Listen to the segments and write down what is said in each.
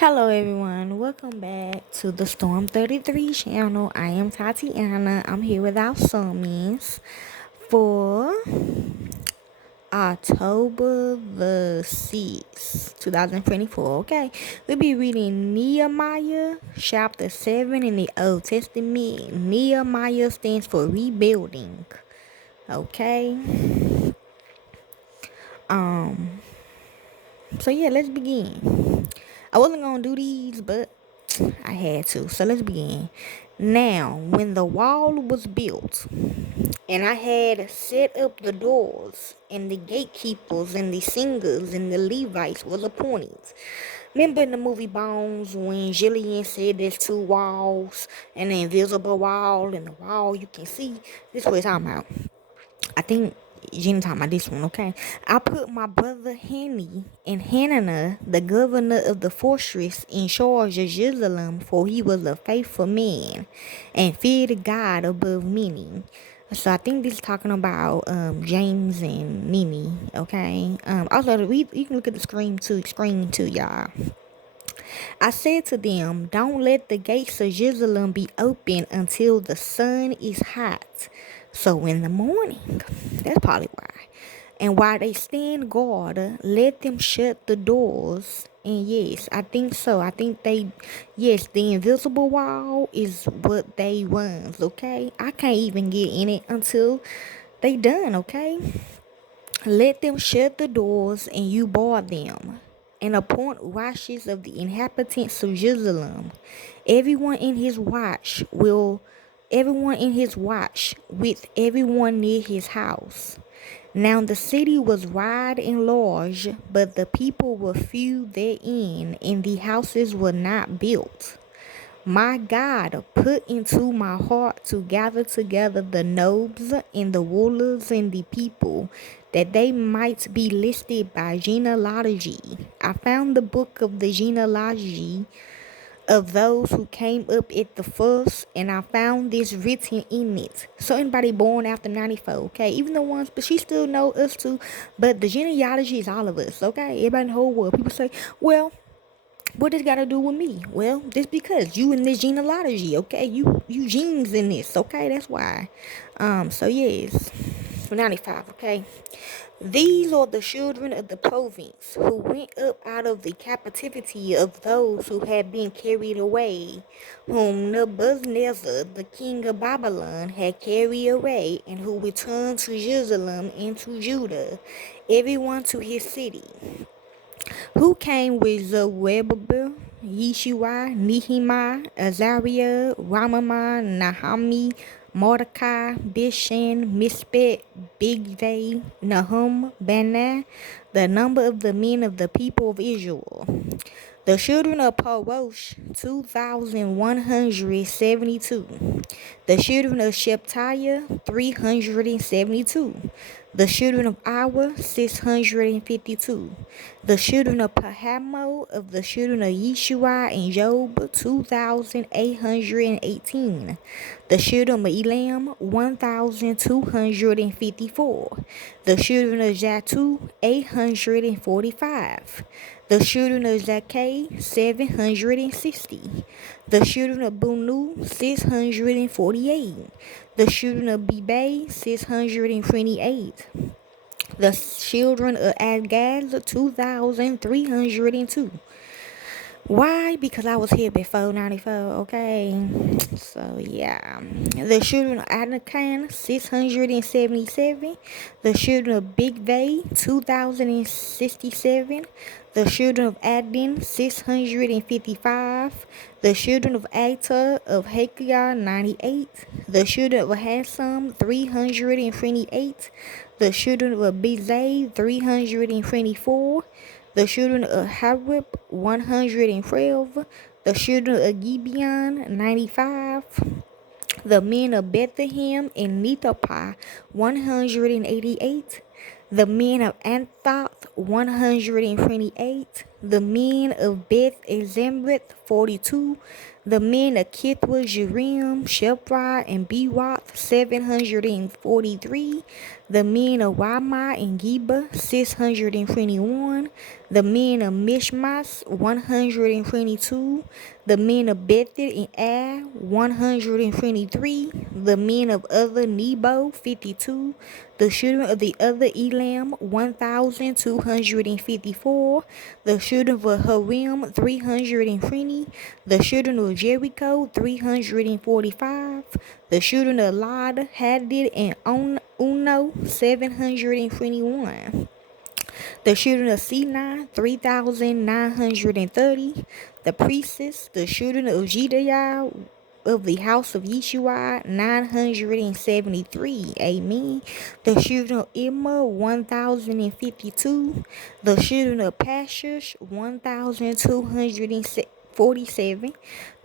Hello everyone, welcome back to the Storm 33 channel. I am Tatiana. I'm here with our sermons for October the 6th, 2024. Okay, we'll be reading Nehemiah chapter 7 in the Old Testament. Nehemiah stands for rebuilding. Okay. So yeah, let's begin. I wasn't gonna do these, but I had to. So let's begin. Now, when the wall was built, and I had set up the doors, and the gatekeepers, and the singers, and the Levites was appointed. Remember in the movie Bones when Jillian said there's two walls, and the invisible wall, and the wall you can see? This is what it's talking about. I think Gina talking about this one, okay? I put my brother Henny and Hananiah, the governor of the fortress, in charge of Jerusalem, for he was a faithful man and feared God above many. So I think this is talking about James and Nini, okay? Also, you can look at the screen too, y'all. I said to them, don't let the gates of Jerusalem be open until the sun is hot. So in the morning, that's probably why. And while they stand guard, let them shut the doors. And yes, I think so. I think yes, the invisible wall is what they runs, okay? I can't even get in it until they done, okay? Let them shut the doors, and you bar them, and appoint watches of the inhabitants of Jerusalem. Everyone in his watch with everyone near his house. Now the city was wide and large, but the people were few therein, and the houses were not built. My God put into my heart to gather together the nobles and the rulers and the people, that they might be listed by genealogy. I found the book of the genealogy of those who came up at the first, and I found this written in it. So anybody born after 94, okay? Even the ones, but she still know us too. But the genealogy is all of us, okay? Everybody in the whole world. People say, well, what does got to do with me? Well, just because you in this genealogy, okay? You genes in this, okay? That's why. So yes, 95, okay? These are the children of the province who went up out of the captivity of those who had been carried away, whom Nebuchadnezzar, the king of Babylon, had carried away, and who returned to Jerusalem and to Judah, everyone to his city. Who came with Zerubbabel, Yeshua, Nehemiah, Azariah, Ramamah, Nahami, Mordecai, Bishan, Mispet, Bigvay, Nahum, Banah, the number of the men of the people of Israel. The children of Parosh, 2,172. The children of Shephatiah, 372. The children of Awa, 652. The children of Pahamo of the children of Yeshua and Job, 2,818. The children of Elam, 1,254. The children of Jatu, 845. The children of Zakkai, 760. The children of Bunu, 648. The children of Bebe, 628. The children of Agaz, 2,302. Why? Because I was here before 94, okay? So, yeah. The children of Anakan, 677. The children of Big Bay, 2,067. The children of Adin, 655. The children of Atta of Hakiah, 98. The children of Hassam, 328. The children of Bezai, 324. The children of Harib, 112. The children of Gibeon, 95. The men of Bethlehem and Netopah, 188. The men of Anthoth, 128. The men of Beth Ezemrith, 42. The men of Kithwa, Jearim, Shephra, and Beroth, 743. The men of Ramah and Geba, 621. The men of Mishmas, 122. The men of Bethel and Ai, 123. The men of other Nebo, 52. The children of the other Elam, 1,254. The children of Harim, 320. The children of Jericho, 345. The children of Lod, Hadid, and Uno, 721. The children of Sinai, 3,930. The priests, the children of Judea of the house of Yeshua, 973. Amen. The children of Immer, 1,052. The children of Pashush, 1,247.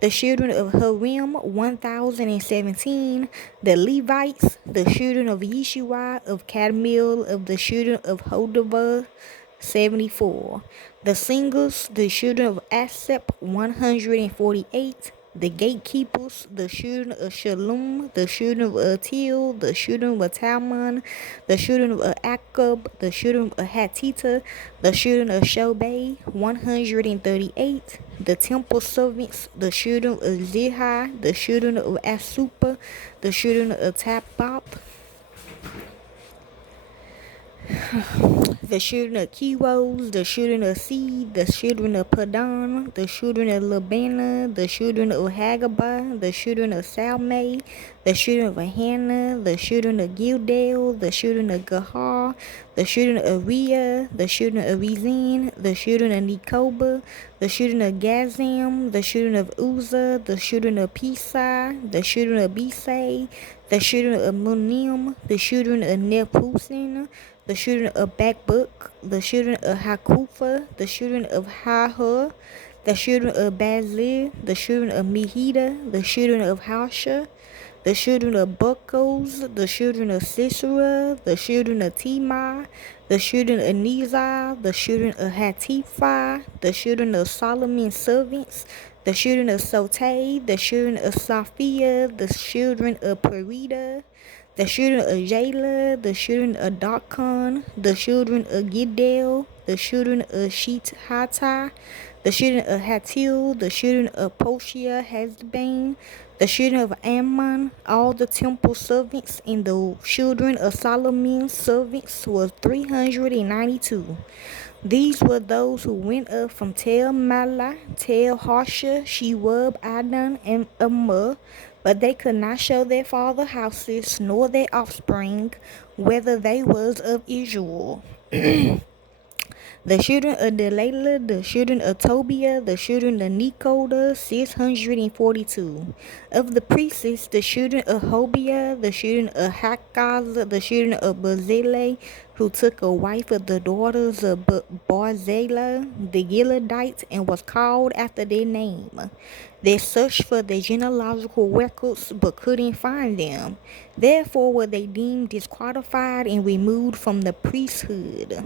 The children of Harim, 1,017. The Levites, the children of Yeshua of Kadmiel of the children of Hodavah, 74. The singers, the children of Asaph, 148. The gatekeepers, the children of Shalom, the children of Atil, the children of Talmon, the children of Akab, the children of Hatita, the children of Shobay, 138. The temple servants, the children of Zihah, the children of Asupa, the children of Tabath, the children of Kiros, the children of Seed, the children of Padan, the children of Labana, the children of Hagabah, the children of Salmai, the children of Hannah, the children of Gildel, the children of Gahar, the children of Riah, the children of Rezin, the children of Nekoba, the children of Gazam, the children of Uzzah, the children of Pisai, the children of Bisai, the children of Munim, the children of Nepusin, the children of Bakbuk, the children of Hakufa, the children of Hahur, the children of Bazil, the children of Mehida, the children of Harsha, the children of Bukos, the children of Sisera, the children of Timah, the children of Nizar, the children of Hatipha, the children of Solomon's servants, the children of Sotay, the children of Sophia, the children of Perida, the children of Jala, the children of Darkon, the children of Giddel, the children of Shethata, the children of Hatil, the children of Poshia Hazbane, the children of Ammon, all the temple servants, and the children of Solomon's servants was 392. These were those who went up from Tel Malah, Tel Harsha, Shewab, Adon, and Amur, but they could not show their father houses, nor their offspring, whether they was of Israel. The children of Delilah, the children of Tobiah, the children of Nekoda, 642. Of the priests, the children of Hobiah, the children of Hakaz, the children of Barzillai, who took a wife of the daughters of Barzillai, the Gileadites, and was called after their name. They searched for their genealogical records, but couldn't find them. Therefore were they deemed disqualified and removed from the priesthood.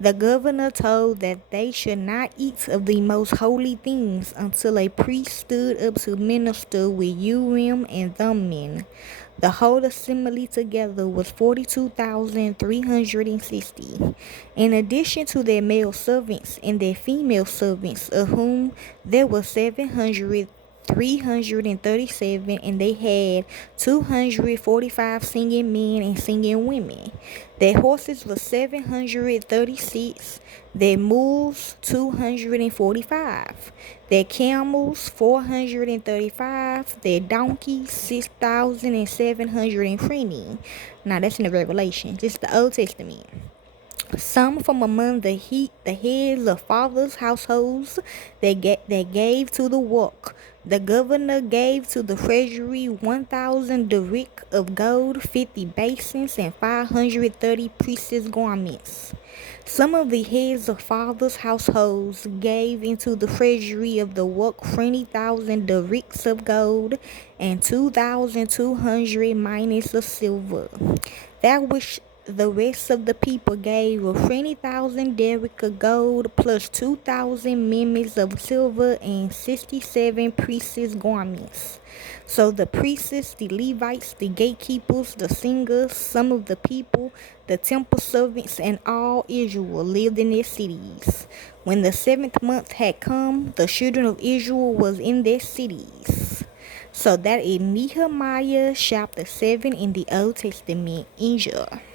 The governor told that they should not eat of the most holy things until a priest stood up to minister with Urim and Thummim. The whole assembly together was 42,360. In addition to their male servants and their female servants, of whom there were 337, and they had 245 singing men and singing women. Their horses were 736, their mules 245, their camels 435, their donkeys 6,720. Now that's in the Revelation, just the Old Testament. Some from among the heads of fathers' households that gave to the work. The governor gave to the treasury 1,000 daric of gold, 50 basins, and 530 priests' garments. Some of the heads of fathers' households gave into the treasury of the work 20,000 darics of gold and 2,200 minas of silver. the rest of the people gave of 20,000 derrick of gold, plus 2,000 minas of silver, and 67 priests' garments. So the priests, the Levites, the gatekeepers, the singers, some of the people, the temple servants, and all Israel lived in their cities. When the 7th month had come, the children of Israel was in their cities. So that is Nehemiah chapter 7 in the Old Testament. Enjoy.